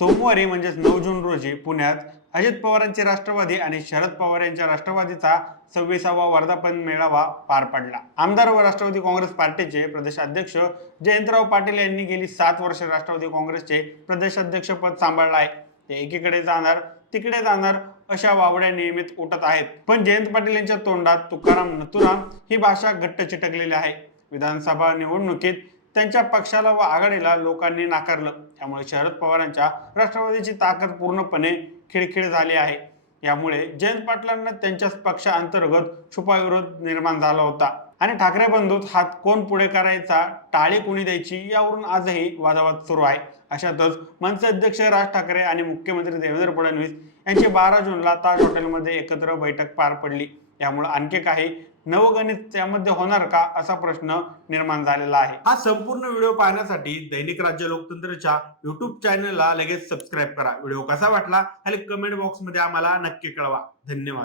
सोमवारी म्हणजेच 9 जून रोजी पुण्यात अजित पवारांचे राष्ट्रवादी आणि शरद पवार यांच्या राष्ट्रवादीचा 26वा वर्धापन मेळावा पार पडला। आमदार व राष्ट्रवादी काँग्रेस पार्टीचे प्रदेशाध्यक्ष जयंतराव पाटील यांनी गेली 7 वर्षे राष्ट्रवादी काँग्रेसचे प्रदेशाध्यक्ष पद सांभाळलं आहे। ते एकीकडे जाणार तिकडे जाणार अशा वावड्या नियमित उठत आहेत, पण जयंत पाटील यांच्या तोंडात तुकाराम नथुराम ही भाषा घट्ट चिटकलेली आहे। विधानसभा निवडणुकीत त्यांच्या पक्षाला व आघाडीला लोकांनी नाकारलं, त्यामुळे शरद पवारांच्या राष्ट्रवादीची ताकद पूर्णपणे खिळखिळ झाली आहे। यामुळे जयंत पाटलांना त्यांच्या पक्षांतर्गत छुपा विरोध निर्माण झाला होता आणि ठाकरे बंधूत हात कोण पुढे करायचा, टाळी कोणी द्यायची यावरून आजही वादावाद सुरू आहे। अशातच मनसे अध्यक्ष राज ठाकरे आणि मुख्यमंत्री देवेंद्र फडणवीस यांची 12 जूनला ताज हॉटेलमध्ये एकत्र बैठक पार पडली। यामुळे आणखी काही नवगणित त्यामध्ये होणार का असा प्रश्न निर्माण झालेला आहे। हा संपूर्ण व्हिडिओ पाहण्यासाठी दैनिक राज्य लोकतंत्रच्या YouTube चॅनलला लगेच सबस्क्राईब करा। व्हिडिओ कसा वाटला खाली कमेंट बॉक्स मध्ये आम्हाला नक्की कळवा। धन्यवाद।